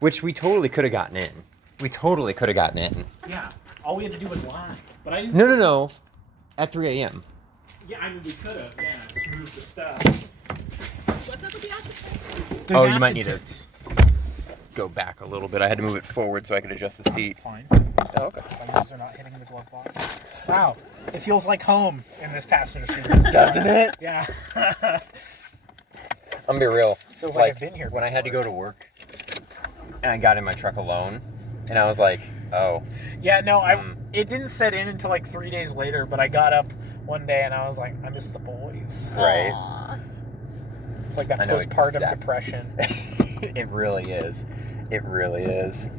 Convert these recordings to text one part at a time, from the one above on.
Which we totally could have gotten in. We totally could have gotten in. Yeah. All we had to do was lie. But I didn't. No. At 3 a.m. Yeah, I mean, we could have. Yeah, just moved the stuff. What's up with the acid? There's you might acid need to pits. go back a little bit. I had to move it forward so I could adjust the seat. Fine. Oh, okay. Fingers are not hitting the glove box. Wow. It feels like home in this passenger seat. Doesn't it? Yeah. I'm gonna be real. Feels like I've been here when I had to before. go to work and I got in my truck alone and I was like, oh. Yeah, no, it didn't set in until like 3 days later, but I got up one day and I was like, I miss the boys. Right. Aww. It's like that I know postpartum depression. It really is. It really is.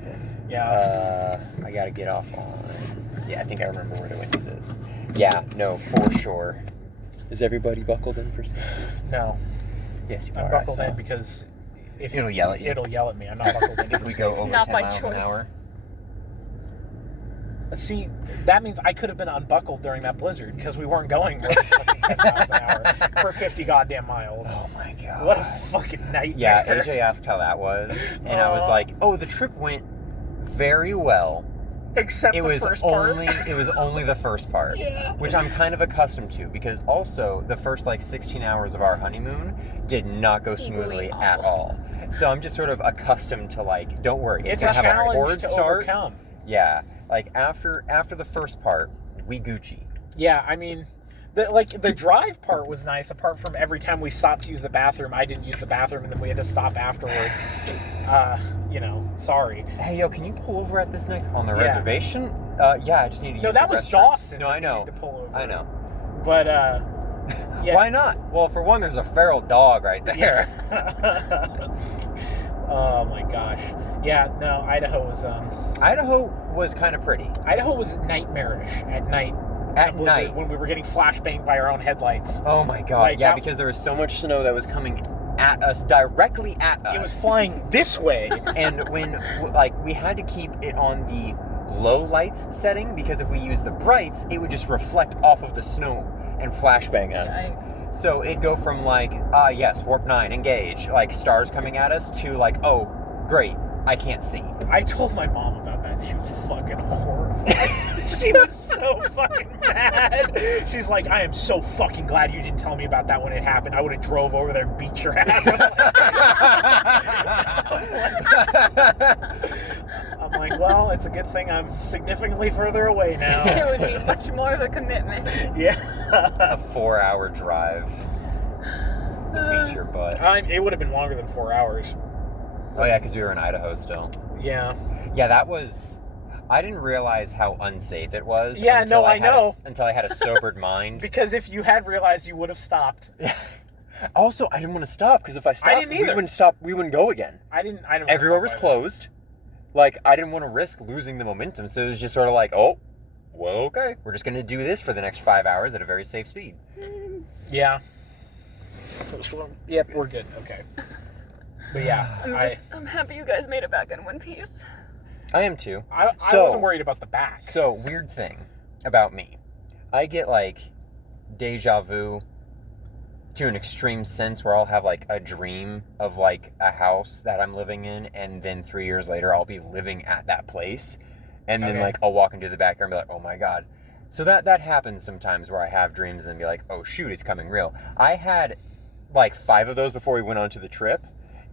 Yeah. I gotta get off on. Yeah, I think I remember where the Wendy's is. Yeah, no, for sure. Is everybody buckled in for safety? No. Yes, you I'm are. buckled in because if It'll yell at you. It'll yell at me. I'm not buckled in. If we go over Not 10 by miles an choice. hour. See, that means I could have been unbuckled during that blizzard because we weren't going more than fucking 10 miles an hour for 50 goddamn miles. Oh my god. What a fucking nightmare. Yeah, AJ asked how that was, and I was like, "Oh, the trip went very well. Except It the was first only part. it was only the first part, Yeah. which I'm kind of accustomed to because also the first like 16 hours of our honeymoon did not go smoothly Equally at awful. all. So I'm just sort of accustomed to like, don't worry, It's gonna a have a challenge hard to start. overcome. Yeah, like after the first part, we Gucci. Yeah, I mean, the drive part was nice. Apart from every time we stopped to use the bathroom, I didn't use the bathroom, and then we had to stop afterwards. Sorry. Hey, yo, can you pull over at this next on the Yeah. reservation? Yeah, I just need to use No, that the was restroom. Dawson. No, I that know. needed to pull over. I know. But yeah. Why not? Well, for one, there's a feral dog right there. Oh my gosh. Yeah. No, Idaho was kind of pretty. Idaho was nightmarish at night. At Blizzard, night. when we were getting flashbanged by our own headlights. Oh my god. Like, yeah, that- because there was so much snow that was coming at us, directly at us. It was flying this way. And when, we had to keep it on the low lights setting because if we used the brights, it would just reflect off of the snow and flashbang us. Yikes. So it'd go from yes, warp 9, engage, like stars coming at us, to oh, great, I can't see. I told my mom about that and she was fucking horrified. She was so fucking mad. She's like, I am so fucking glad you didn't tell me about that when it happened. I would have drove over there and beat your ass. I'm like, well, it's a good thing I'm significantly further away now. It would be much more of a commitment. A Yeah. 4-hour drive to beat your butt. It would have been longer than 4 hours. Oh yeah, because we were in Idaho still. Yeah. Yeah, that was... I didn't realize how unsafe it was. Yeah, until no, I know. Until I had a sobered mind. Because if you had realized, you would have stopped. Also, I didn't want to stop, because if I stopped, didn't either. we wouldn't stop, we wouldn't go again. I didn't. Everywhere was closed. I didn't want to risk losing the momentum, so it was just sort of oh, well, okay. We're just going to do this for the next 5 hours at a very safe speed. Yeah. Yep, we're good. Okay. But yeah, I'm happy you guys made it back in one piece. I am too. I wasn't worried about the back. So, weird thing about me. I get, deja vu to an extreme sense where I'll have, a dream of, a house that I'm living in, and then 3 years later, I'll be living at that place. And then, Okay. I'll walk into the backyard and be like, oh my god. So that happens sometimes where I have dreams and be like, oh shoot, it's coming real. I had, 5 of those before we went on to the trip.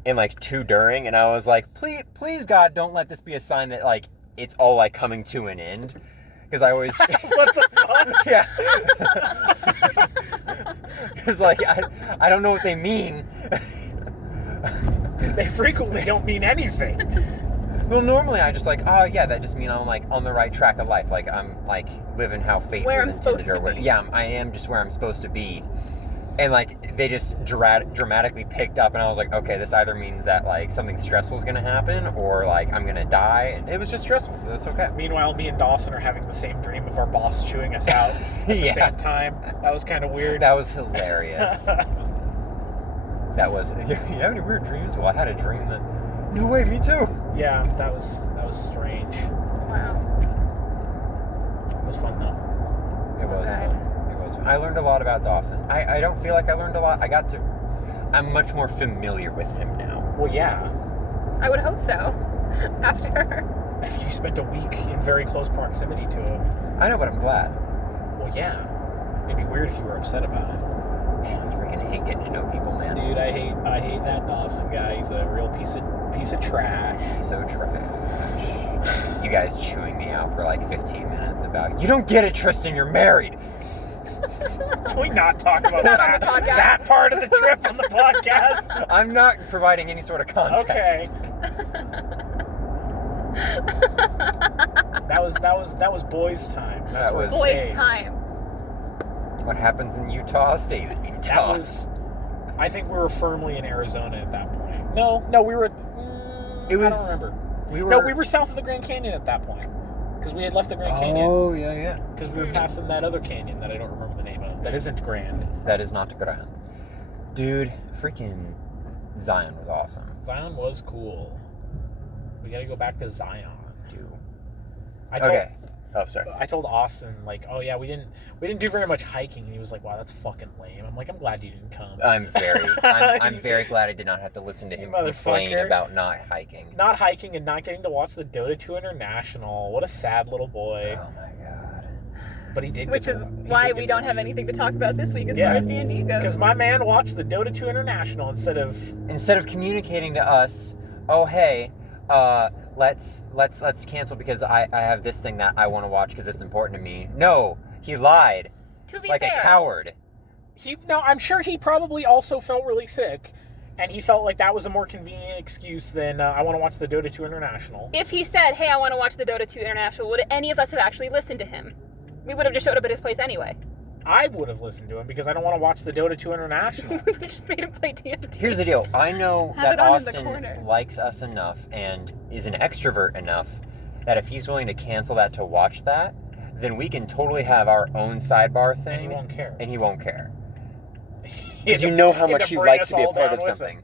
And 2 during, and I was like, please God, don't let this be a sign that it's all coming to an end, because I always What the fuck? yeah, because I don't know what they mean. They frequently don't mean anything. Well, normally I just oh yeah, that just means I'm on the right track of life, I'm living how fate Where was I'm intended supposed to or be. yeah, I am just where I'm supposed to be. And they just dramatically picked up, and I was like, okay, this either means that something stressful is gonna happen, or I'm gonna die. And it was just stressful, so that's okay. Meanwhile, me and Dawson are having the same dream of our boss chewing us out at the Yeah. same time. That was kind of weird. That was hilarious. That was. You have any weird dreams? Well, I had a dream that. No way, me too. Yeah, that was strange. Wow. It was fun though. It was Good. fun. It was fun. I learned a lot about Dawson. I don't feel like I learned a lot. I'm much more familiar with him now. Well, yeah. I would hope so. After. After you spent a week in very close proximity to him. I know, but I'm glad. Well, yeah. It'd be weird if you were upset about it. Man, I freaking hate getting to know people, man. Dude, I hate that Dawson guy. He's a real piece of trash. He's so trash. You guys chewing me out for like 15 minutes about, you don't get it, Tristan, you're married. Can we not talk about Not on the podcast. that part of the trip on the podcast? I'm not providing any sort of context. Okay. That was boys' time. That's That where it was- Boys' stays. time. What happens in Utah stays in That Utah. was. I think we were firmly in Arizona at that point. No, we were. I don't remember. We No, we were south of the Grand Canyon at that point because we had left the Grand Canyon Oh, yeah. because we were passing that other canyon that I don't remember the name of. That isn't Grand. That is not grand. Dude, freaking Zion was awesome. Zion was cool. We got to go back to Zion. Dude. I told, Okay. Oh, sorry. I told Austin like, oh yeah, we didn't do very much hiking, and he was like, wow, that's fucking lame. I'm like, I'm glad you didn't come. I'm very glad I did not have to listen to him complain Motherfucker. about not hiking. Not hiking and not getting to watch the Dota 2 International. What a sad little boy. Oh my god. But he did. Which is why we don't have anything to talk about this week as far as D&D goes. Because my man watched the Dota 2 International instead of communicating to us, oh hey, let's cancel because I have this thing that I want to watch because it's important to me. No, he lied to be like fair, a coward. I'm sure he probably also felt really sick, and he felt like that was a more convenient excuse than I want to watch the Dota 2 International. if he said, hey, I want to watch the Dota 2 International, would any of us have actually listened to him? We would have just showed up at his place anyway. I would have listened to him because I don't want to watch the Dota 2 International. We just made him play D&D. Here's the deal. I know Have that it on in the Austin corner. likes us enough and is an extrovert enough that if he's willing to cancel that to watch that, then we can totally have our own sidebar And thing. he won't care. And he won't care. Because you know how much he likes to be a part of something.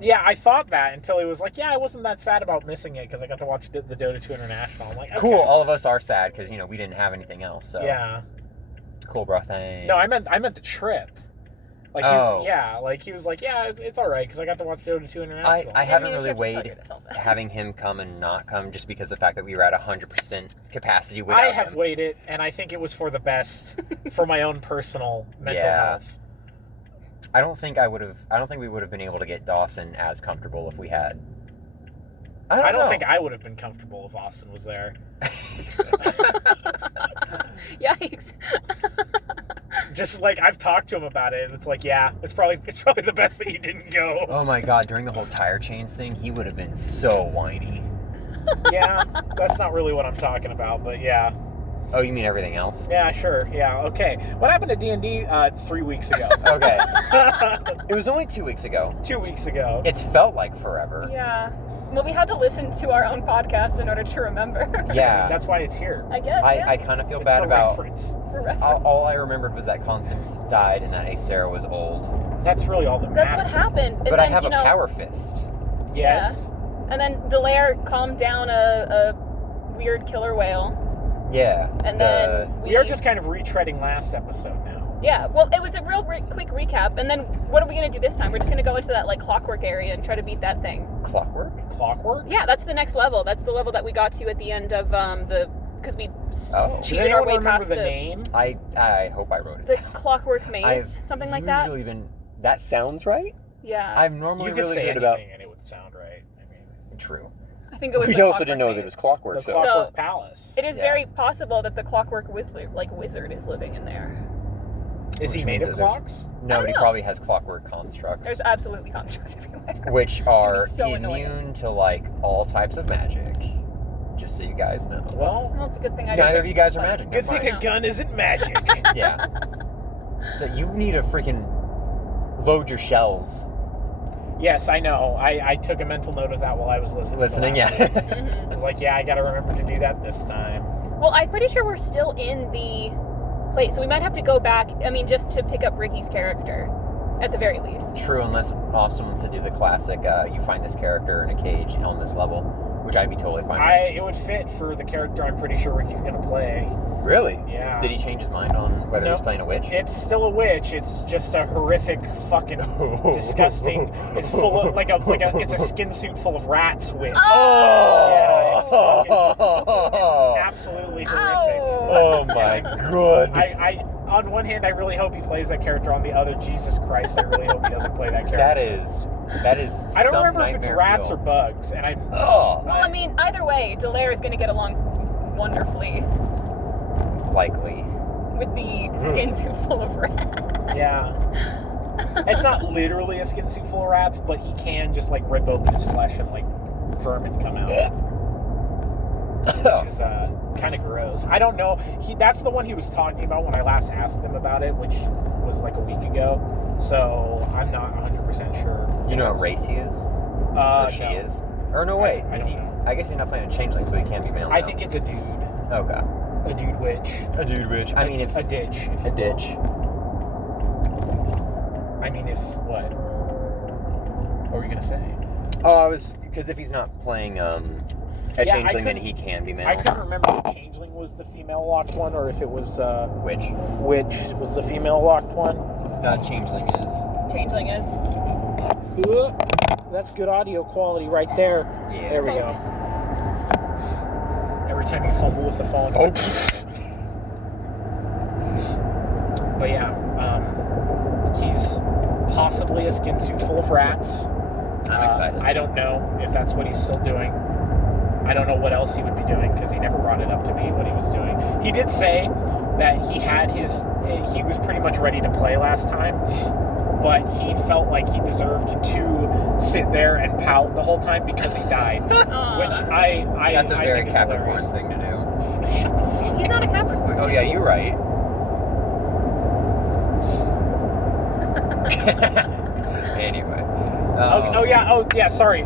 Yeah, I thought that until he was like, yeah, I wasn't that sad about missing it because I got to watch the Dota 2 International. I'm like, okay. Cool. All of us are sad because, we didn't have anything else. So Yeah. Cool, bro. Thanks. No, I meant the trip. Like, Oh. he was like, yeah, it's all right because I got to watch Dota 2 International. I haven't mean, you really have to tell weighed yourself that. having him come and not come just because of the fact that we were at 100% capacity without I have him. weighed it, and I think it was for the best for my own personal mental Yeah. health. I don't think we would have been able to get Dawson as comfortable if we had. I don't know. think I would have been comfortable if Austin was there. Yikes. Just like I've talked to him about it, and it's like, yeah, it's probably the best that you didn't go. Oh my god, during the whole tire chains thing, he would have been so whiny. Yeah, that's not really what I'm talking about, but yeah. Oh, you mean everything else? Yeah, sure. Yeah, okay. What happened to D&D 3 weeks ago? Okay. It was only 2 weeks ago. 2 weeks ago. It's felt like forever. Yeah. Well, we had to listen to our own podcast in order to remember. Yeah. That's why it's here. I guess. I kind of feel It's bad for about... reference. For reference. All I remembered was that Constance died and that Acerra was old. That's really all that That's what matters. happened. And But I then, have you a know, power fist. Yes. And then Delaire calmed down a weird killer whale. Yeah. And then We are just kind of retreading last episode now. Yeah, well, it was a real quick recap. And then what are we going to do this time? We're just going to go into that, like, clockwork area and try to beat that thing. Clockwork? Clockwork? Yeah, that's the next level. That's the level that we got to at the end of because we Oh. Does cheated our anyone way remember past the name? I hope I wrote it the down. clockwork maze, I've something like that. usually been... That sounds right? Yeah. I'm normally You could really say good anything about... and it would sound right. I mean, True. I think it was We the also clockwork didn't know maze. that it was clockwork, the so... Clockwork Palace. It is Yeah. very possible that the clockwork wizard is living in there. Is he Which made means of that there's- clocks? No, but he know. probably has clockwork constructs. There's absolutely constructs everywhere. Which are so annoying. immune to, like, all types of magic. Just so you guys know. Well, Well, it's a good thing I Neither didn't- of you guys are magic. good never thing mind. a gun isn't magic. Yeah. So you need to freaking load your shells. Yes, I know. I took a mental note of that while I was listening. Listening, to yeah. last week's. I Mhm. was like, yeah, I gotta remember to do that this time. Well, I'm pretty sure we're still in the place, so we might have to go back. I mean, just to pick up Ricky's character, at the very least. True, unless Austin wants to do the classic, you find this character in a cage on this level, which I'd be totally fine with. It would fit for the character I'm pretty sure Ricky's gonna play. Really? Yeah. Did he change his mind on whether he's Nope. playing a witch? It's still a witch. It's just a horrific, fucking, disgusting. It's full of it's a skin suit full of rats witch. Yeah, it's absolutely horrific. Oh my god. I on one hand, I really hope he plays that character. On the other, Jesus Christ, I really hope he doesn't play that character. That is. I don't some remember if it's nightmare rats fuel. or bugs, and I. Oh, Well, I mean, either way, Delaire is going to get along wonderfully likely. with the skin suit full of rats. Yeah. It's not literally a skin suit full of rats, but he can just like rip open his flesh and like vermin come out. Which is kind of gross. I don't know. That's the one he was talking about when I last asked him about it, which was like a week ago. So I'm not 100% sure. You know what race he is? Or she no. is? Or no, wait. I Is don't he? know. I guess he's not playing a changeling, so he can't be male. I now. think it's a dude. Okay. A dude witch. A dude witch. I mean, if a ditch. If a ditch. I mean, if what? What were you gonna say? Oh, I was because if he's not playing a I changeling, then couldn't- he can be male. I couldn't remember if Changeling was the female locked one or if it was Which Witch was the female locked one. changeling is. Changeling is. That's good audio quality right there. Yeah. There we go. Thanks. Every time you fumble with the phone. Oh. But yeah, he's possibly a skin suit full of rats. I'm excited. I don't know if that's what he's still doing. I don't know what else he would be doing because he never brought it up to me what he was doing. He did say that he was pretty much ready to play last time, but he felt like he deserved to sit there and pout the whole time because he died. Which I That's a very think is Capricorn hilarious. thing to do. Shut the fuck He's up. not a Capricorn. Oh yeah, you're right. Anyway. Oh yeah. Sorry.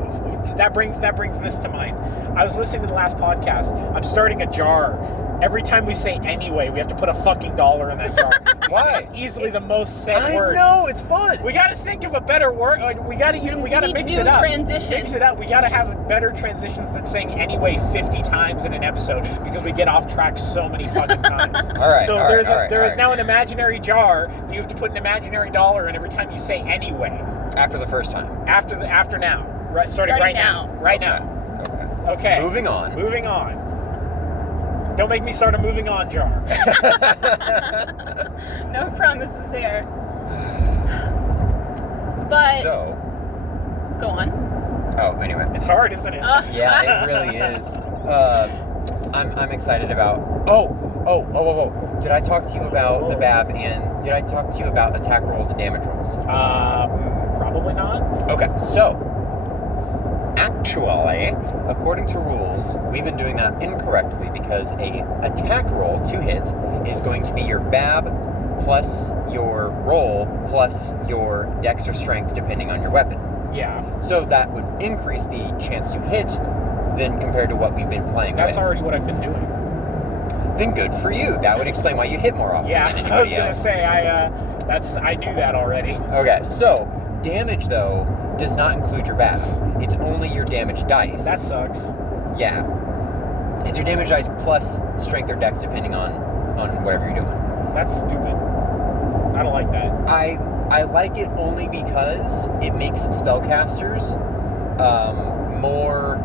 That brings this to mind. I was listening to the last podcast. I'm starting a jar. Every time we say anyway, we have to put a fucking dollar in that jar. Why? It's easily the most said word. I know, it's fun. We got to think of a better word. We got to need mix new it up. transitions. Mix it up. We got to have better transitions than saying anyway 50 times in an episode because we get off track so many fucking times. All right. So all there is right. now an imaginary jar that you have to put an imaginary dollar in every time you say anyway. After the first time. After now. Right, starting right now. Right now. Okay. Okay. Moving on. Moving on. Don't make me start a moving on jar. No promises there. But So. go on. Oh, anyway. It's hard, isn't it? Yeah, it really is. I'm excited about. Oh! Did I talk to you about the BAB and did I talk to you about attack rolls and damage rolls? Probably not. Okay, so actually, according to rules, we've been doing that incorrectly because a attack roll to hit is going to be your BAB plus your roll plus your dex or strength depending on your weapon. Yeah. So that would increase the chance to hit than compared to what we've been playing That's with. already what I've been doing. Then good for you. That would explain why you hit more often Yeah, than I was anybody gonna else. say I do that already. Okay, so damage though does not include your BAB. It's only your damage dice. That sucks. Yeah. It's your damage dice plus strength or dex depending on whatever you're doing. That's stupid. I don't like that. I like it only because it makes spellcasters more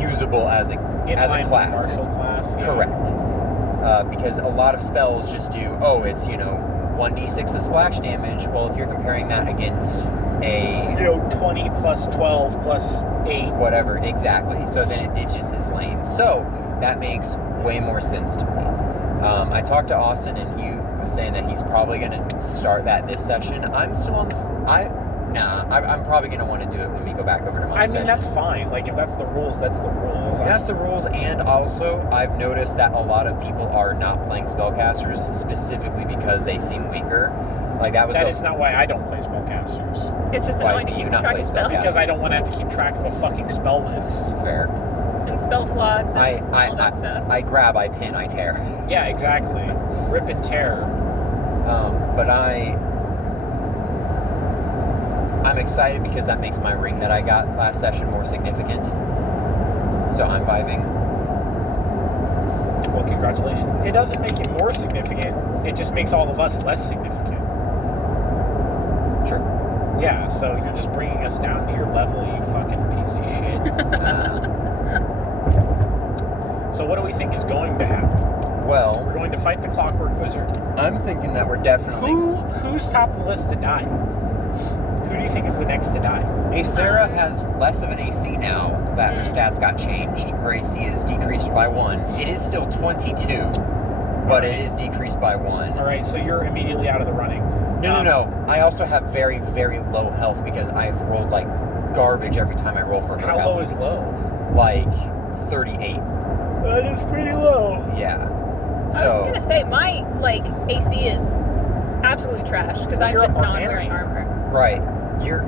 usable as a In as line a with class. martial class. Yeah. Correct. Because a lot of spells just do, it's 1d6 of splash damage. Well, if you're comparing that against a 20 plus 12 plus 8. whatever, exactly. So then it just is lame. So that makes way more sense to me. I talked to Austin and he was saying that he's probably going to start that this session. I'm still on I'm probably going to want to do it when we go back over to my I session. mean, that's fine. Like, if that's the rules, that's the rules. That's the rules, and also I've noticed that a lot of people are not playing spellcasters specifically because they seem weaker. Like that is not why I don't play spellcasters. It's just Why annoying to do you keep not track play of spells Because I don't want to have to keep track of a fucking spell list. fair. and spell slots and all that stuff. I grab, I pin, I tear. Yeah, exactly. Rip and tear. But I'm excited because that makes my ring that I got last session more significant. So I'm vibing. Well, congratulations. It doesn't make it more significant. It just makes all of us less significant. True. Yeah, so you're just bringing us down to your level, you fucking piece of shit. So what do we think is going to happen? Well, We're going to fight the Clockwork Wizard. I'm thinking that we're definitely... Who's top of the list to die? Who do you think is the next to die? Sarah has less of an AC now that her stats got changed. Her AC is decreased by 1. It is still 22, but it is decreased by 1. All right, so you're immediately out of the running. No. I also have very, very low health because I've rolled like garbage every time I roll for her How health. low is low? Like 38. That is pretty low. Yeah. I was gonna say my like AC is absolutely trash because I'm You're just a not barbarian. wearing armor. Right. You're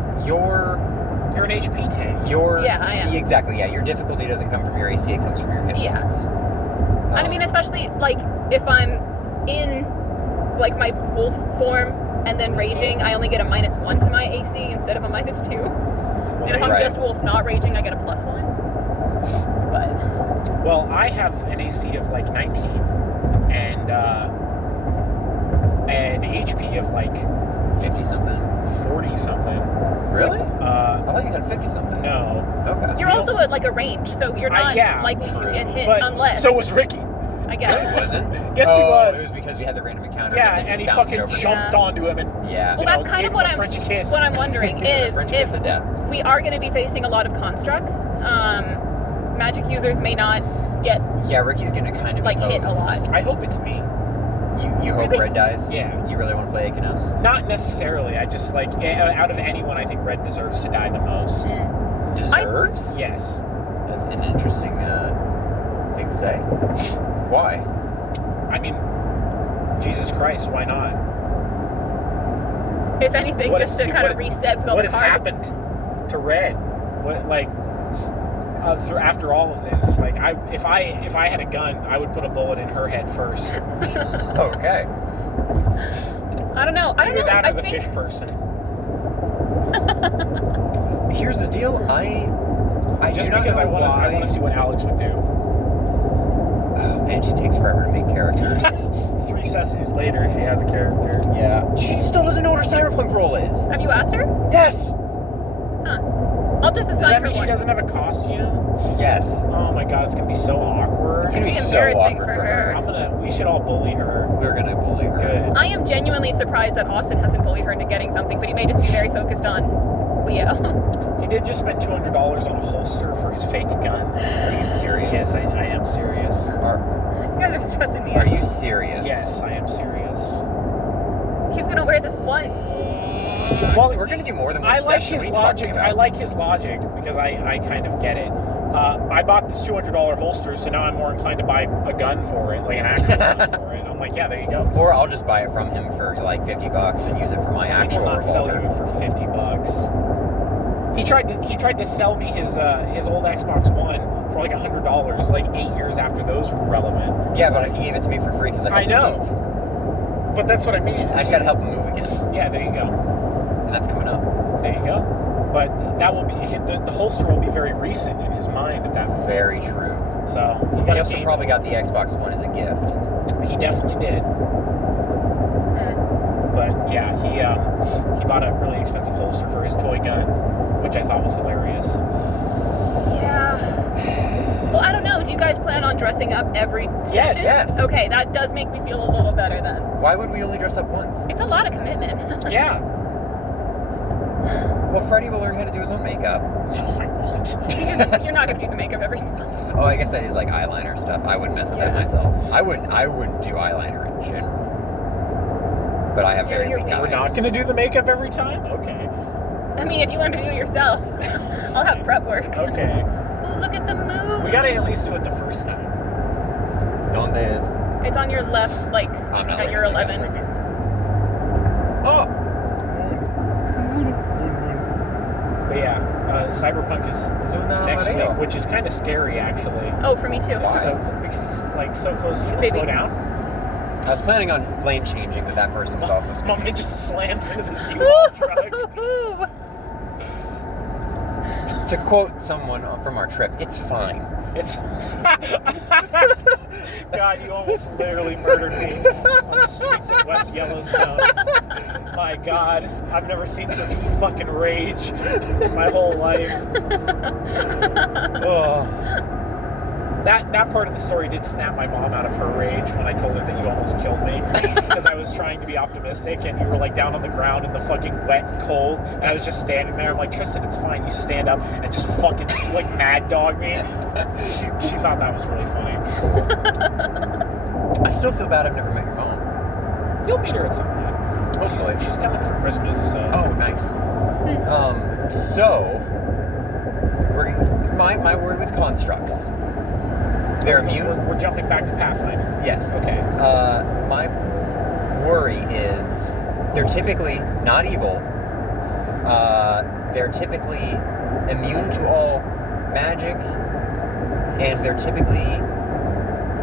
an HP tank. Yeah, I am. Exactly. Yeah. Your difficulty doesn't come from your AC; it comes from your hit points. And I mean, especially like if I'm in like my wolf form and then raging, I only get a -1 to my AC instead of a -2. And if I'm just wolf not raging, I get a +1. But well, I have an AC of like 19 and an HP of like 50 something. 40 something. Really? I thought you had 50 something. No. Okay. you're also at like a range, so you're not likely to get hit But unless. so was Ricky. I No, guess. he wasn't. Yes, he was. It was because we had the random encounter. Yeah, and, and he just bounced fucking over. jumped onto him and Yeah. Well, you know, that's kind gave of him a French kiss. what I'm wondering is French if kiss of death. we are going to be facing a lot of constructs. Magic users may not get Yeah, Ricky's gonna kind of like be hit a hosed. lot. I hope it's me. You hope Really? Red dies? Yeah. You really want to play Akanos? Not necessarily. I just like out of anyone, I think Red deserves to die the most. Deserves? Yes. That's an interesting thing to say. Why? I mean, Jesus Christ, why not? If anything, What just is- to kind of what- reset with all What the has cards. happened to Red? What like after all of this? Like if I had a gun, I would put a bullet in her head first. Okay. I don't know. Either that or I the think fish person. Here's the deal. I Just do not because know I want why. to see what Alex would do. Oh man, she takes forever to make characters. 3 sessions later, she has a character. Yeah. She still doesn't know what her cyberpunk role is. Have you asked her? Yes. I'll just Does assign that her mean she one. doesn't have a costume? Yes. Oh my god, it's gonna be so awkward. It's gonna be It's so embarrassing awkward for for her. We should all bully her. We're gonna bully her. Good. I am genuinely surprised that Austin hasn't bullied her into getting something, but he may just be very focused on Leo. He did just spend $200 on a holster for his fake gun. Are you serious? Yes, I am serious. Are You guys are stressing me Are out. you serious? Yes, I am serious. He's gonna wear this once. Well, We're gonna do more than one I like session. his What are you talking logic. about? I like his logic because I kind of get it. I bought this $200 holster, so now I'm more inclined to buy a gun for it, like an actual gun for it. I'm like, yeah, there you go. Or I'll just buy it from him for like $50 and use it for my He actual will not sell you revolver. for $50. He tried to sell me his old Xbox One for like $100, like 8 years after those were relevant. Yeah, but he gave it to me for free because I helped I know. him move. But that's what I mean. I just gotta help him move again, Yeah, there you go. and that's coming up. There you go. But that will be the holster will be very recent in his mind at that point. Very true. So he He got a also game. probably got the Xbox One as a gift. He definitely did. But yeah, he bought a really expensive holster for his toy gun, which I thought was hilarious. Yeah. Well, I don't know. Do you guys plan on dressing up every session? Yes. Yes. Okay, that does make me feel a little better then. Why would we only dress up once? It's a lot of commitment. Yeah. Well, Freddie will learn how to do his own makeup. No, I won't. You're not gonna do the makeup every time. Oh, I guess that is like eyeliner stuff. I wouldn't mess with that Yeah. myself. I wouldn't do eyeliner in general. But I have very You're weak weak. eyes. We're not going to do the makeup every time? Okay. I mean, if you learn to do it yourself, I'll have prep work. Okay. Ooh, look at the moon. We got to at least do it the first time. Donde es? It's on your left, like I'm not at your looking at 11. Right there. Oh! Moon. But yeah, Cyberpunk is Luna next Maria. week, which is kind of scary actually. Oh, for me too. Why? It's like so close. You need to Baby. slow down. I was planning on lane changing, but that person was also Mom, speeding. it just slams into this huge truck. Ooh. To quote someone from our trip, it's fine. It's God, you almost literally murdered me on the streets of West Yellowstone. My God, I've never seen such fucking rage in my whole life. Oh. That part of the story did snap my mom out of her rage when I told her that you almost killed me because I was trying to be optimistic and you were like down on the ground in the fucking wet and cold and I was just standing there. I'm like, Tristan, it's fine. You stand up and just fucking like mad dog me. She thought that was really funny. I still feel bad I've never met your mom. You'll meet her at some point. Hopefully. She's coming for Christmas. So. Oh, nice. So, my worry with constructs. They're immune. We're jumping back to Pathfinder. Yes. Okay. My worry is they're typically not evil. They're typically immune to all magic, and they're typically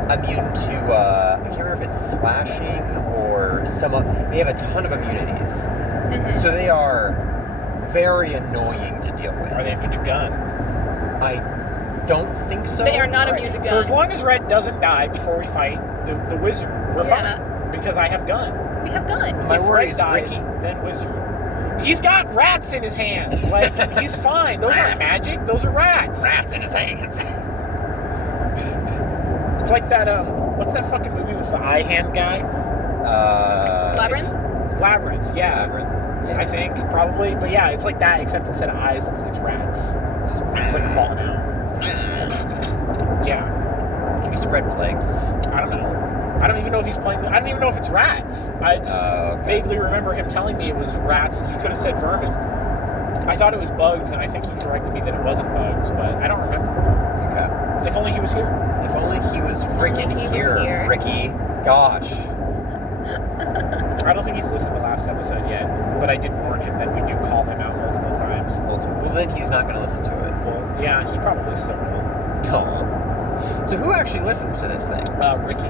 immune to I can't remember if it's slashing or some. They have a ton of immunities, so they are very annoying to deal with. Are they immune to gun? I don't think so. They are not immune to gun. So as long as Red doesn't die before we fight the wizard, we're fine. Because I have gun. We have gun. My If worry Red is dies, Ricky. then wizard. He's got rats in his hands. Like, he's fine. Those aren't magic. Those are rats. Rats in his hands. It's like that, what's that fucking movie with the eye hand guy? Labyrinth? Labyrinth, yeah. Labyrinth. I think, probably. But yeah, it's like that, except instead of eyes, it's rats. It's like crawling out. Yeah. Can you spread plagues? I don't know. I don't even know if he's playing. I don't even know if it's rats. I just vaguely remember him telling me it was rats. He could have said vermin. I thought it was bugs, and I think he corrected me that it wasn't bugs, but I don't remember. Okay. If only he was here. If only he was freaking here, Ricky. Gosh. I don't think he's listened to the last episode yet, but I did warn him that we do call him out multiple times. Well, then he's not going to listen to it. Well, yeah, he probably still will. No. So who actually listens to this thing? Ricky.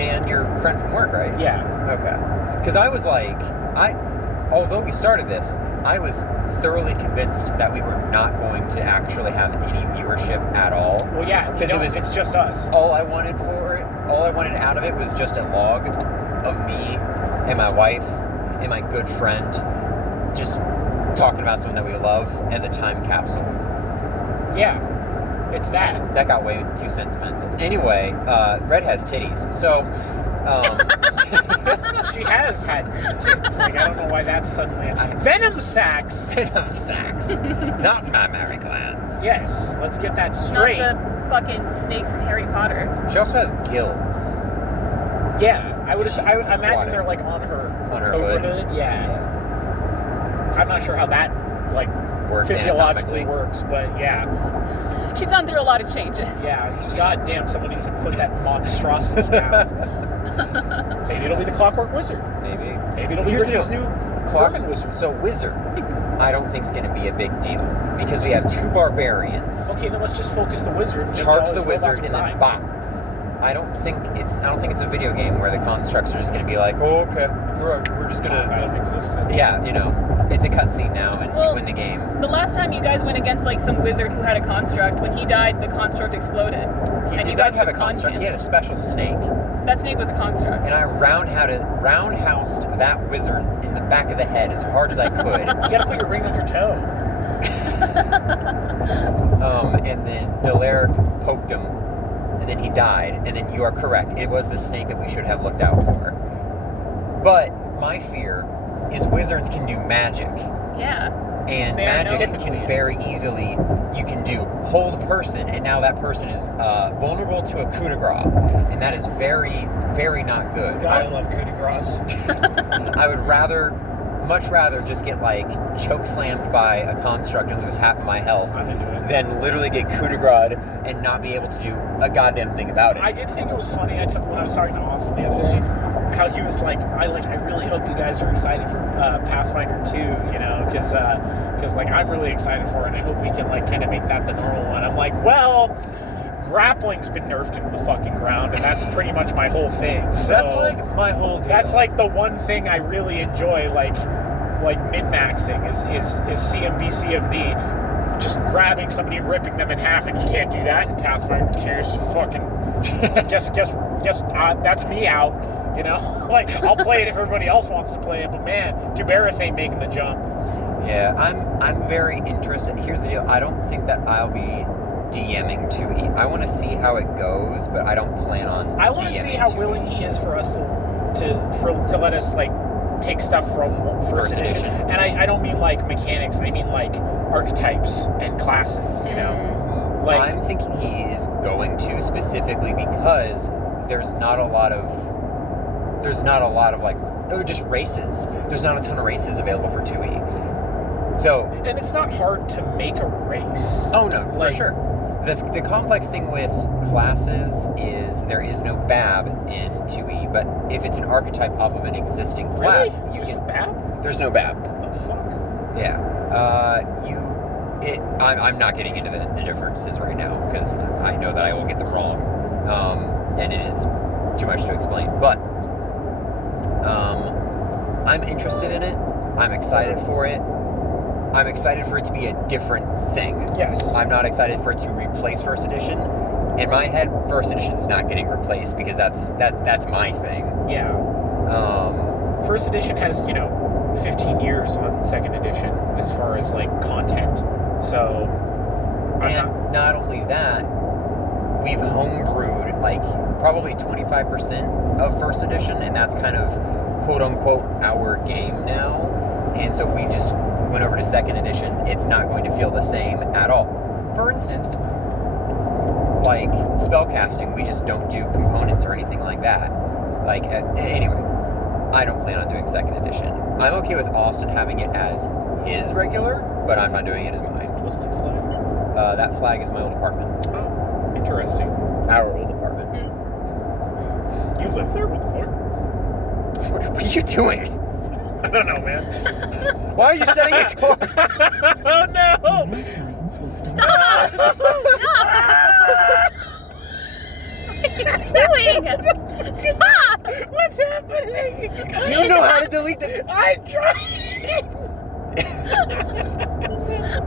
And your friend from work, right? Yeah. Okay. Because I was like, although we started this, I was thoroughly convinced that we were not going to actually have any viewership at all. Well, yeah, because it's just us. All I wanted out of it was just a log of me and my wife and my good friend just talking about something that we love as a time capsule. Yeah. It's that. That got way too sentimental. Anyway, Red has titties, so she has had tits. Like, I don't know why that's suddenly venom sacs. Venom sacs. Not in my mammary glands. Yes, let's get that straight. Not the fucking snake from Harry Potter. She also has gills. Yeah, I imagine they're like on her hood. Yeah. I'm not sure how that like works physiologically works, but yeah. She's gone through a lot of changes. Yeah, goddamn, someone needs to put that monstrosity down. Maybe it'll be the Clockwork Wizard. Maybe it'll be Ricky's new vermin wizard. So wizard, I don't think is going to be a big deal because we have 2 barbarians. Okay, then let's just focus the wizard. Charge the wizard and then bop. I don't think it's a video game where the constructs are just going to be like, oh, okay, we're just going to out of existence. Yeah, it's a cutscene now, and you win the game. The last time you guys went against like some wizard who had a construct, when he died, the construct exploded. And you guys have a construct. He had a special snake. That snake was a construct. And I roundhoused that wizard in the back of the head as hard as I could. You gotta put your ring on your toe. And then Delaric poked him, and then he died. And then you are correct. It was the snake that we should have looked out for. But my fear is wizards can do magic. Yeah. And magic can very easily, you can do hold person, and now that person is vulnerable to a coup de grace. And that is very, very not good. God, I love coup de grace. I would much rather just get like choke slammed by a construct and lose half of my health than literally get coup de grace and not be able to do a goddamn thing about it. I did think it was funny. When I was talking to Austin the other day, how he was like, I really hope you guys are excited for Pathfinder 2, because like I'm really excited for it, and I hope we can like kind of make that the normal one. I'm like, well, grappling's been nerfed into the fucking ground, and that's pretty much my whole thing. So that's like my whole deal. That's like the one thing I really enjoy, like min-maxing is CMD. just grabbing somebody and ripping them in half, and you can't do that in Pathfinder 2. So fucking guess that's me out. You know, like I'll play it if everybody else wants to play it, but man, Duberis ain't making the jump. Yeah, I'm very interested. Here's the deal. I don't think that I'll be DMing 2E. I want to see how it goes, but I don't plan on. I want to see how 2E. willing he is for us to let us like take stuff from first edition. And I don't mean like mechanics. I mean like archetypes and classes. You know, like I'm thinking he is going to, specifically because there's not a lot of like just races. There's not a ton of races available for 2E. So, and it's not hard to make a race. Oh no, like, for sure. The complex thing with classes is there is no BAB in 2E, but if it's an archetype off of an existing class, really? There's no BAB? There's no BAB. What the fuck? Yeah. I'm not getting into the differences right now because I know that I will get them wrong, and it is too much to explain. But I'm interested in it. I'm excited for it. I'm excited for it to be a different thing. Yes. I'm not excited for it to replace First Edition. In my head, First Edition is not getting replaced because that's my thing. Yeah. First Edition has 15 years on Second Edition as far as like content. So. Not only that, we've homebrewed like probably 25% of First Edition, and that's kind of quote unquote our game now. And so if we just went over to Second Edition, it's not going to feel the same at all. For instance, like spellcasting, we just don't do components or anything like that. Like, anyway, I don't plan on doing Second Edition. I'm okay with Austin having it as his regular, but I'm not doing it as mine. What's that flag? That flag is my old apartment. Oh, interesting. Our old apartment. You live there? What the fuck? What are you doing? I don't know, man. Why are you setting a course? Oh no! Stop! Stop! What are you doing? Stop! What's happening? You know how to delete the... I tried!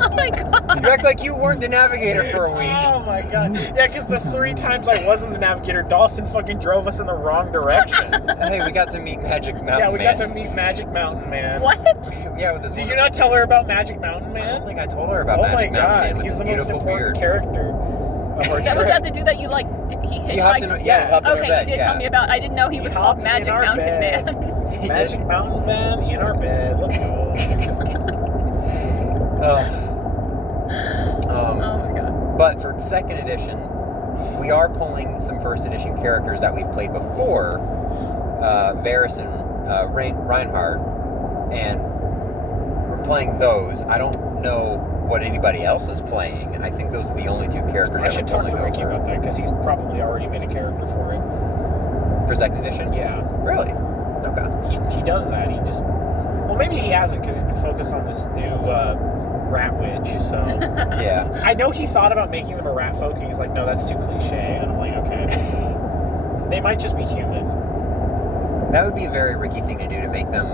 Oh my god. You act like you weren't the navigator for a week. Oh my god. Yeah, because the 3 times I wasn't the navigator, Dawson fucking drove us in the wrong direction. Hey, we got to meet Magic Mountain Yeah, we Man. got to meet Magic Mountain Man. What? Yeah, with this Did you not tell her about Magic Mountain I don't Man? think I told her about Oh my Magic Mountain Man god, with he's his the most beautiful important beard. character of our That was trip. that the dude that you like? He He hopped hitchhiked. in, yeah, he hopped in our Okay, bed, you did yeah. tell me about. I didn't know he was called hopped in Magic our Mountain bed. Man. He Magic did. Mountain Man in our bed. Let's go. Oh my god. But for Second Edition, we are pulling some First Edition characters that we've played before, Varys and Reinhard, and we're playing those. I don't know what anybody else is playing. I think those are the only 2 characters I that we're should talk pulling to Ricky over. about that because he's probably already made a character for it. For Second Edition? Yeah. Really? Okay. He does that. He just... Well, maybe he hasn't because he's been focused on this new rat witch, so... Yeah. I know he thought about making them a rat folk, and he's like, no, that's too cliche. And I'm like, okay. They might just be human. That would be a very Ricky thing to do, to make them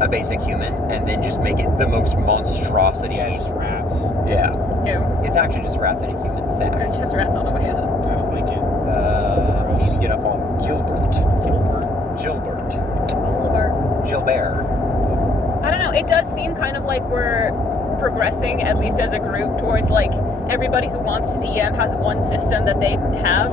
a basic human and then just make it the most monstrosity. Yeah, just rats. Yeah. Ew. It's actually just rats in a human sack. It's just rats all the way up. I don't like it. We need to get up on Gilbert. Gilbert. Gilbert. I don't know. It does seem kind of like we're progressing, at least as a group, towards like everybody who wants to DM has one system that they have,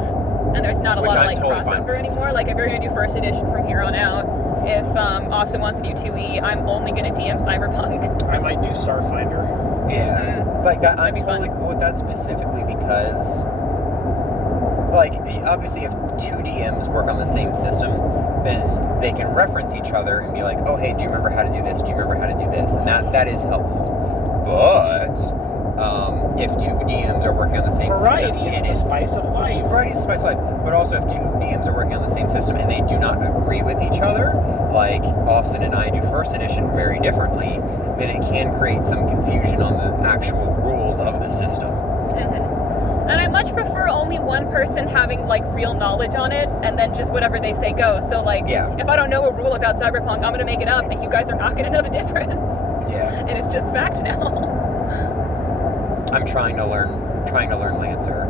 and there's not a Which lot of I'm like totally fine crossover with. anymore. Like if you're gonna do First Edition from here on out, if Austin wants to do 2E, I'm only gonna DM Cyberpunk. I might do Starfinder. Yeah. Like that, I'm That'd be fun. totally cool with that specifically because, like, obviously if 2 DMs work on the same system, then they can reference each other and be like, oh, hey, do you remember how to do this? Do you remember how to do this? And that is helpful. But if 2 DMs are working on the same Variety system, is and the it's spice of life. variety is the spice of life. But also if 2 DMs are working on the same system and they do not agree with each other, like Austin and I do First Edition very differently, then it can create some confusion on the actual rules of the system. And I much prefer only one person having like real knowledge on it, and then just whatever they say goes. So like, Yeah. if I don't know a rule about Cyberpunk, I'm gonna make it up, and you guys are not gonna know the difference. Yeah. And it's just fact now. I'm trying to learn Lancer.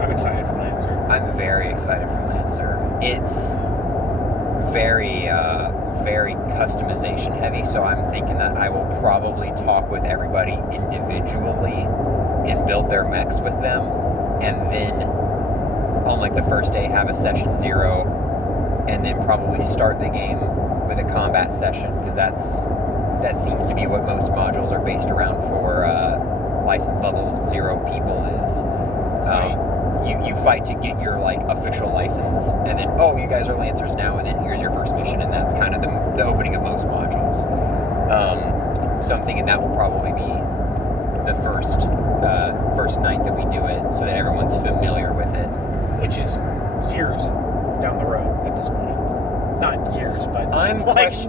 I'm excited for Lancer. I'm very excited for Lancer. It's very customization heavy, so I'm thinking that I will probably talk with everybody individually and build their mechs with them, and then on like the first day have a session 0, and then probably start the game with a combat session, because that seems to be what most modules are based around for license level 0 people is you fight to get your like official license, and then you guys are Lancers now, and then here's your first mission, and that's kind of the opening of most modules. So I'm thinking that will probably be the first night that we do it, so that everyone's familiar with it. Which is years down the road at this point. Not years, but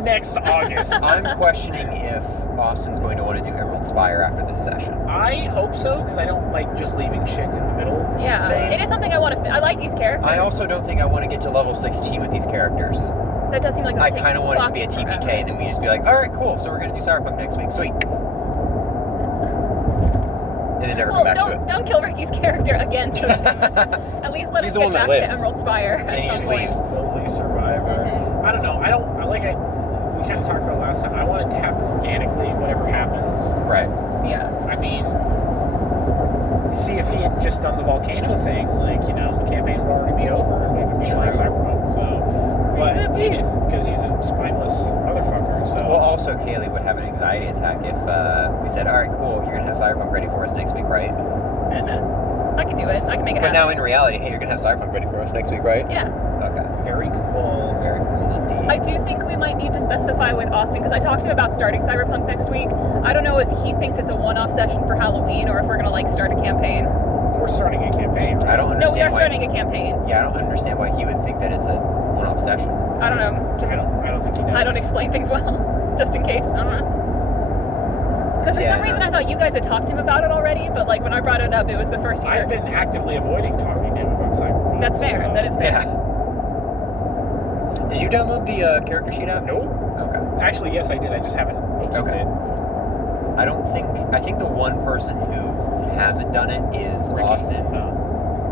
next August. I'm questioning if Austin's going to want to do Emerald Spire after this session. I hope so, because I don't like just leaving shit in the middle. Yeah, Same. it is something I want to. I like these characters. I also don't think I want to get to level 16 with these characters. That does seem like I kind of want it to be a TPK, forever. and then we just be like, all right, cool. So we're going to do Cyberpunk next week. Sweet. And then never come back to it. Don't kill Ricky's character again. At least let He's us the one get that back lives. to Emerald Spire. And he just leaves. Only survivor. Mhm. I don't know. We kind of talked about it last time. I want it to happen organically, whatever happens. Right. Yeah. I mean, see, if he had just done the volcano thing, like, the campaign would already be over, and we would be playing Cyberpunk. So, but he didn't, because he's a spineless motherfucker. So. Well, also, Kaylee would have an anxiety attack if we said, all right, cool, you're going to have Cyberpunk ready for us next week, right? I can do it. I can make it But happen. now in reality, hey, you're going to have Cyberpunk ready for us next week, right? Yeah. Okay. Very cool. Very cool indeed. I do think we might need to specify with Austin, because I talked to him about starting Cyberpunk next week. I don't know if he thinks it's a one-off session for Halloween, or if we're going to, start a campaign. We're starting a campaign, right? I don't understand No, we are why- starting a campaign. Yeah, I don't understand why he would think that it's a one-off session. I don't know. Just I don't think he does. I don't explain things well, just in case. I don't know. Because for some reason I thought you guys had talked to him about it already, but when I brought it up, it was the first year. I've been actively avoiding talking to him about Cyberpunk. That's fair. so- That is fair. Yeah. Did you download the character sheet app? Nope. Okay. Actually, yes, I did. I just haven't opened Okay. it. I think the one person who hasn't done it is Ricky. Austin.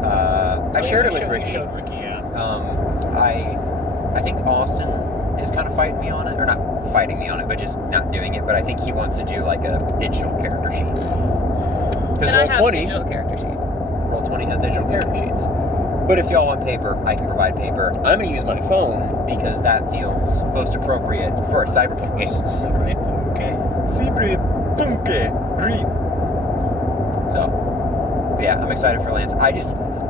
I shared it with You Ricky. showed Ricky, yeah. I think Austin is kind of fighting me on it, or not fighting me on it, but just not doing it. But I think he wants to do like a digital character sheet. Because And I have Roll20 digital character sheets. Roll20 has digital character sheets. But if y'all want paper, I can provide paper. I'm going to use my phone because that feels most appropriate for a cyberpunk game. So, yeah, I'm excited for Lance.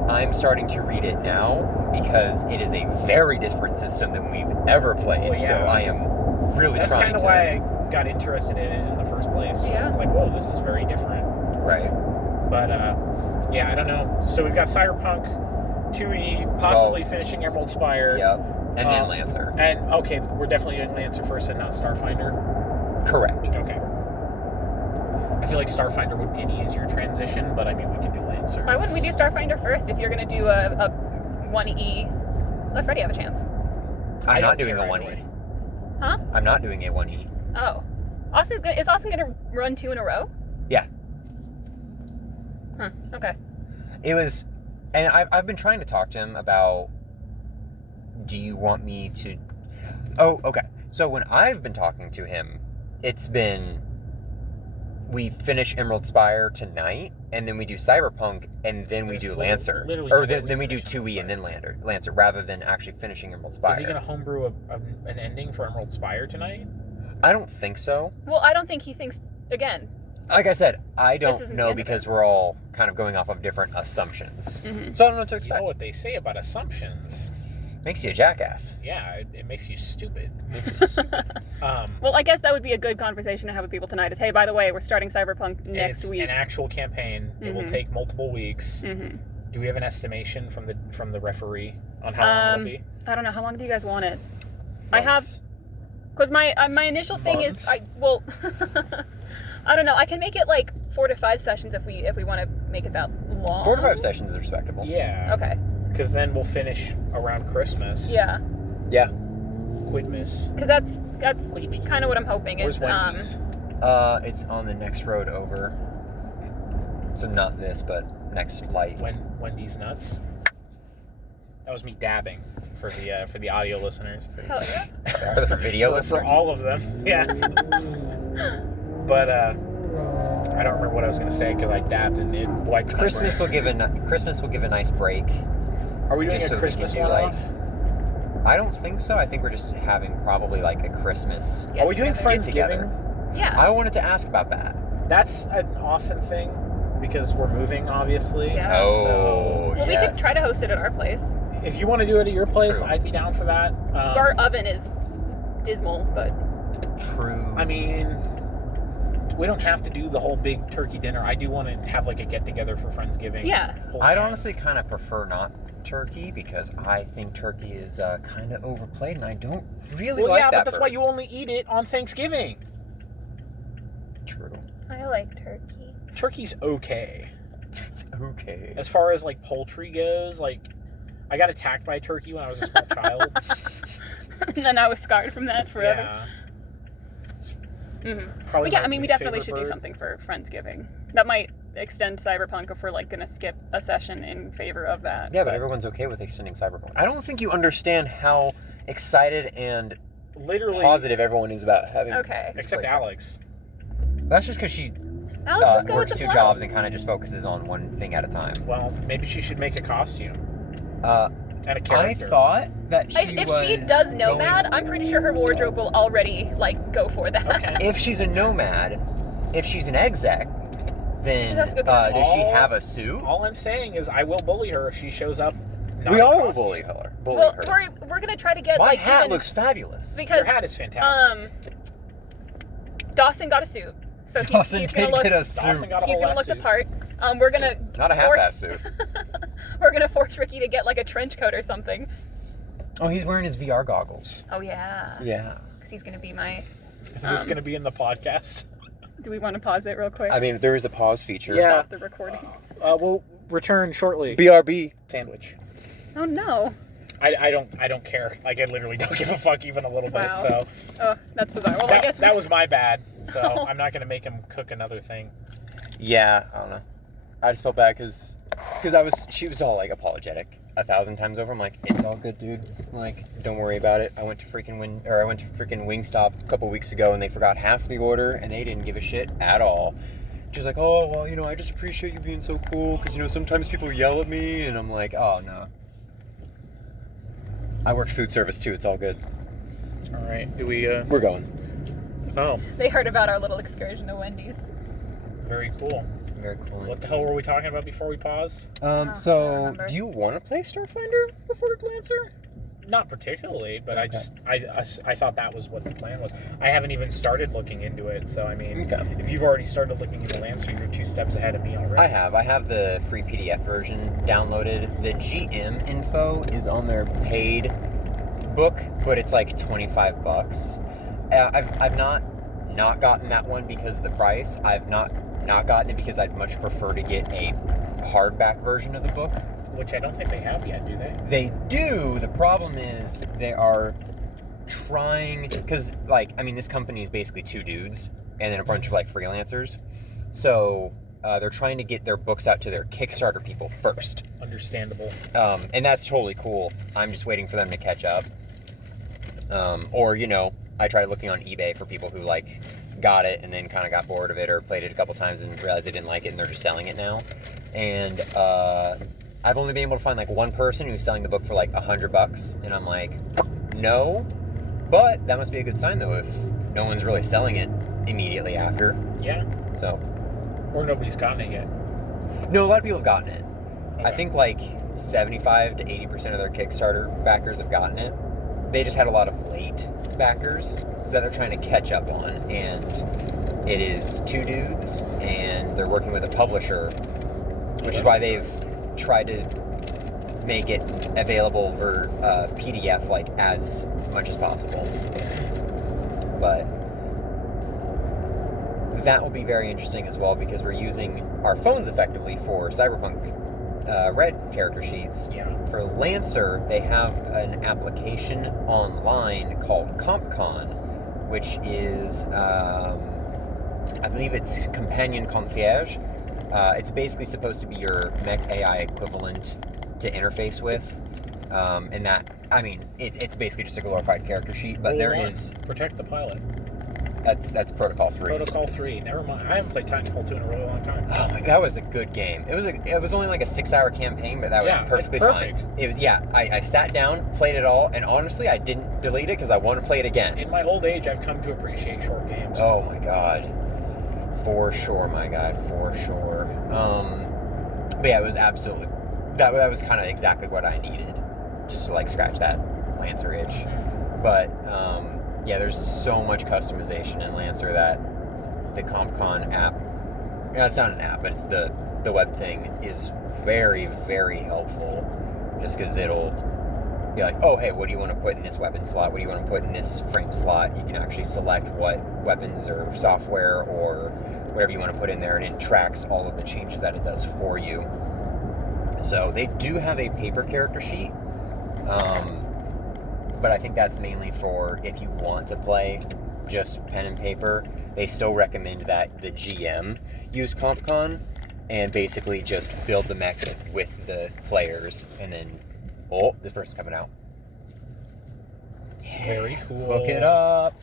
I'm starting to read it now because it is a very different system than we've ever played. Well, yeah. So I am really That's trying kind of to. why I got interested in it in the first place. Yeah. It's like, whoa, this is very different. Right. But, yeah, I don't know. So we've got Cyberpunk, 2E, possibly finishing Emerald Spire. Yep. And then Lancer. And, okay, we're definitely doing Lancer first and not Starfinder. Correct. Okay. I feel like Starfinder would be an easier transition, but I mean, we can do Lancer. Why wouldn't we do Starfinder first if you're going to do a 1E? Let Freddie have a chance. I'm I not don't doing a care 1E. anyway. Huh? I'm not doing a 1E. Oh. Is Austin going to run 2 in a row? Yeah. Huh. Okay. It was, and I've been trying to talk to him about, do you want me to, okay. So when I've been talking to him, it's been, we finish Emerald Spire tonight, and then we do Cyberpunk, and then we do Lancer. literally Or literally then we do finish 2E and then Lancer, rather than actually finishing Emerald Is Spire. he going to homebrew an ending for Emerald Spire tonight? I don't think so. Well, I don't think he thinks, again. Like I said, I This don't isn't the know end of it. because we're all kind of going off of different assumptions. Mhm. So I don't know what to You expect. know what they say about assumptions. Makes you a jackass. Yeah, it makes you stupid. It makes you stupid. Well, I guess that would be a good conversation to have with people tonight is, hey, by the way, we're starting Cyberpunk and next it's week. an actual campaign. It will Mhm. take multiple weeks. Mm-hmm. Do we have an estimation from the referee on how long it'll be? I don't know. How long do you guys want it? I have, Months. because my initial thing is, I don't know. I can make it like 4 to 5 sessions if we want to make it that long. 4 to 5 sessions is respectable. Yeah. Okay. Because then we'll finish around Christmas. Yeah. Yeah. Quidmas. Because that's kind of what I'm hoping Where's is Wendy's? It's on the next road over. So not this, but next light. Wendy's nuts. That was me dabbing for the audio listeners. Hell yeah. For the video For listeners? all of them, yeah. But I don't remember what I was gonna say because I dabbed and it wiped my Christmas brain. will give a nice break. Are we doing just a so we Christmas can do, one-off? I don't think so. I think we're just having probably like a Christmas. Get Are we doing together. Friendsgiving? Yeah. I wanted to ask about that. That's an awesome thing because we're moving, obviously. Yeah. Oh, Well, we could try to host it at our place. If you want to do it at your place, True. I'd be down for that. Our oven is dismal, but True. I mean, we don't have to do the whole big turkey dinner. I do want to have like a get together for Friendsgiving. yeah. Whole I'd hands. honestly kind of prefer not turkey because I think turkey is kind of overplayed and I don't really Well, like yeah, that. but that's why you only eat it on Thanksgiving. True. I like turkey. Turkey's okay. It's okay. As far as like poultry goes, like I got attacked by a turkey when I was a small child. And then I was scarred from that forever. Yeah. Mm-hmm. Probably But yeah, my I mean, we least definitely favorite should do bird. something for Friendsgiving. That might extend Cyberpunk if we're like gonna skip a session in favor of that. Yeah, but everyone's okay with extending Cyberpunk. I don't think you understand how excited and Literally, positive everyone is about having. Okay. except play Alex. That's just because she Alex, let's go with works the two flow. jobs and kind of just focuses on one thing at a time. Well, maybe she should make a costume Uh, and a I character. thought that she If she was does going- Nomad, I'm pretty sure her wardrobe will already like go for that. Okay. If she's a nomad, if she's an exec, then She has to go get does she all- have a suit? All I'm saying is I will bully her if she shows up. not We in all will costume. bully her. Bully Well, her. we're gonna try to get My like hat even, looks fabulous. because Your hat is fantastic. Dawson got a suit, so Dawson he's did gonna look. get a Dawson suit. got a He's whole gonna ass look the suit. part. We're gonna Not a force- half-ass suit. We're gonna force Ricky to get like a trench coat or something. Oh, he's wearing his VR goggles. Oh yeah. Yeah. Because he's gonna be my. Is this going to be in the podcast? Do we want to pause it real quick? I mean, there is a pause feature. Yeah. Stop the recording. We'll return shortly. BRB. Sandwich. Oh no. I don't care. Like I literally don't give a fuck even a little bit. Wow. So Oh, that's bizarre. Well, I guess that was my bad. So Oh. I'm not going to make him cook another thing. Yeah, I don't know. I just felt bad because she was all like apologetic 1,000 times over. I'm like, it's all good, dude. Like, don't worry about it. I went to freaking Wingstop a couple weeks ago and they forgot half the order and they didn't give a shit at all. She's like, oh well, I just appreciate you being so cool because sometimes people yell at me and I'm like, oh no. I work food service too. It's all good. All right. Do we? We're going. Oh, they heard about our little excursion to Wendy's. very cool. Very cool. What the hell were we talking about before we paused? I don't So remember. do you want to play Starfinder before Lancer? Not particularly, but Okay. I thought that was what the plan was. I haven't even started looking into it, so I mean, Okay. if you've already started looking into Lancer, you're 2 steps ahead of me already. I have the free PDF version downloaded. The GM info is on their paid book, but it's like $25. I've not gotten that one because of the price. I've not gotten it because I'd much prefer to get a hardback version of the book. Which I don't think they have yet, do they? They do. The problem is they are trying, because this company is basically 2 dudes and then a bunch of freelancers. So they're trying to get their books out to their Kickstarter people first. Understandable. And that's totally cool. I'm just waiting for them to catch up. Or I tried looking on eBay for people who got it and then kind of got bored of it or played it a couple times and realized they didn't like it and they're just selling it now. And I've only been able to find one person who's selling the book for $100, and I'm like, no. But that must be a good sign though if no one's really selling it immediately after. Yeah. So Or nobody's gotten it yet. no, a lot of people have gotten it. I Okay. think 75 to 80% of their Kickstarter backers have gotten it. They just had a lot of late backers so that they're trying to catch up on, and it is 2 dudes and they're working with a publisher, which is why they've tried to make it available for PDF as much as possible. But that will be very interesting as well because we're using our phones effectively for Cyberpunk Red character sheets. Yeah. For Lancer, they have an application online called CompCon, which is, I believe it's Companion Concierge, It's basically supposed to be your mech AI equivalent to interface with. And that, I mean, it's basically just a glorified character sheet, but Rule there 1, is... protect the pilot. That's Protocol 3. Protocol 3. Never mind. I haven't played Titanfall 2 in a really long time. Oh my, that was a good game. It was only like a 6-hour campaign, but that was perfectly perfect. fine. It was, yeah, I sat down, played it all, and honestly, I didn't delete it because I want to play it again. In my old age, I've come to appreciate short games. Oh my god. For sure, my guy, for sure. But yeah, it was absolutely... That was kind of exactly what I needed. Just to like scratch that Lancer itch. But, yeah, there's so much customization in Lancer that the CompCon app, it's not an app, but it's the web thing, is very, very helpful. Just because it'll be like, oh, hey, what do you want to put in this weapon slot? What do you want to put in this frame slot? You can actually select what weapons or software or whatever you want to put in there, and it tracks all of the changes that it does for you. So they do have a paper character sheet. But I think that's mainly for if you want to play just pen and paper. They still recommend that the GM use CompCon and basically just build the mechs with the players, and then, oh, this person's coming out. Yeah. Very cool. Hook it up.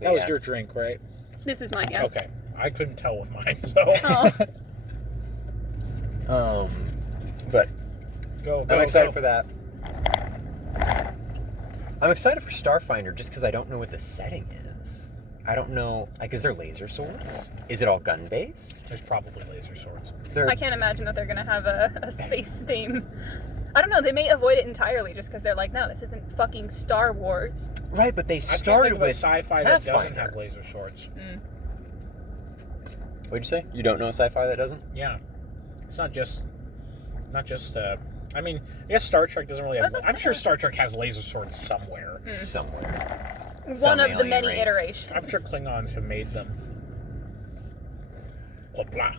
That was your drink, right? This is mine, yeah. Okay. I couldn't tell with mine, so. Oh. But Go, I'm excited go. for that. I'm excited for Starfinder just because I don't know what the setting is. I don't know, like, is there laser swords? Is it all gun-based? There's probably laser swords. I can't imagine that they're going to have a space theme. I don't know, they may avoid it entirely just because they're like, no, this isn't fucking Star Wars. Right, but they I can't started think of a with sci-fi that doesn't Pathfinder. have laser swords. What'd you say? You don't know a sci-fi that doesn't? Yeah. It's not just I mean, I guess Star Trek doesn't really have... I'm sure Star Trek has laser swords somewhere. Somewhere. One Some of the alien many race. iterations. I'm sure Klingons have made them. Hopla.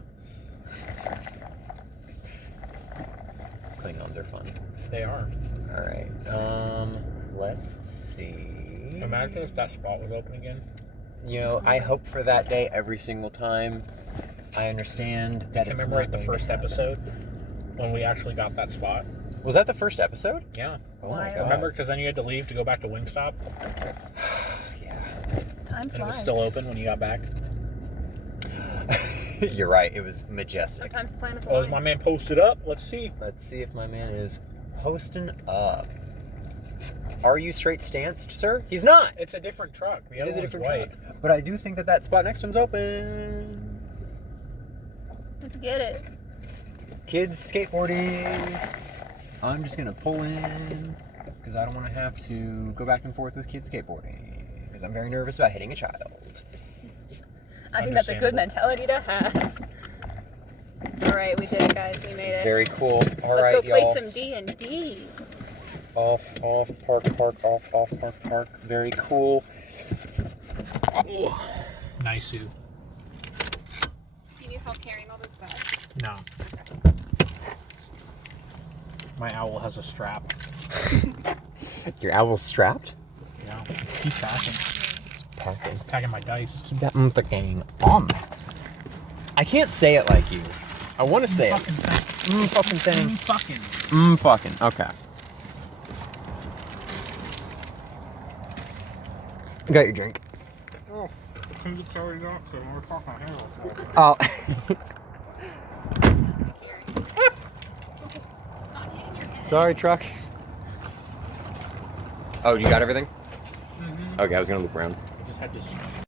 Klingons are fun. They are. Alright, let's see. Imagine if that spot was open again. You know, I hope for that day every single time. I understand that it's Commemorate not the going to first happen. episode when we actually got that spot. Was that the first episode? Yeah. Oh my Wow. god. Remember, because then you had to leave to go back to Wingstop, Yeah. Time and it was flies. still open when you got back. You're right, it was majestic. Sometimes the planets Oh, is my align. man posted up? Let's see. Let's see if my man is posting up. Are you straight stanced, sir? He's not! It's a different truck. The It other is a one's different white. truck. But I do think that spot next to him's open. Let's get it. Kids skateboarding. I'm just gonna pull in because I don't want to have to go back and forth with kids skateboarding because I'm very nervous about hitting a child. I think that's a good Understandable. mentality to have. All right, we did it, guys. We made it. Very cool. All Let's right, go play y'all. some D&D. Off, park, off, park. Very cool. Nice. Do you need help carrying all those bags? No. My owl has a strap. Your owl's strapped? Yeah. Keep packing. It's packing. Packing my dice. Keep that thing on. I can't say it like you. I want to say it. Fucking thing. Fucking thing. Fucking. Fucking. Okay. Got your drink. Oh, can you carry that? Because we're fucking here. Oh. Sorry, truck. Oh, you got everything? Mm-hmm. Okay, I was gonna loop around. I just had to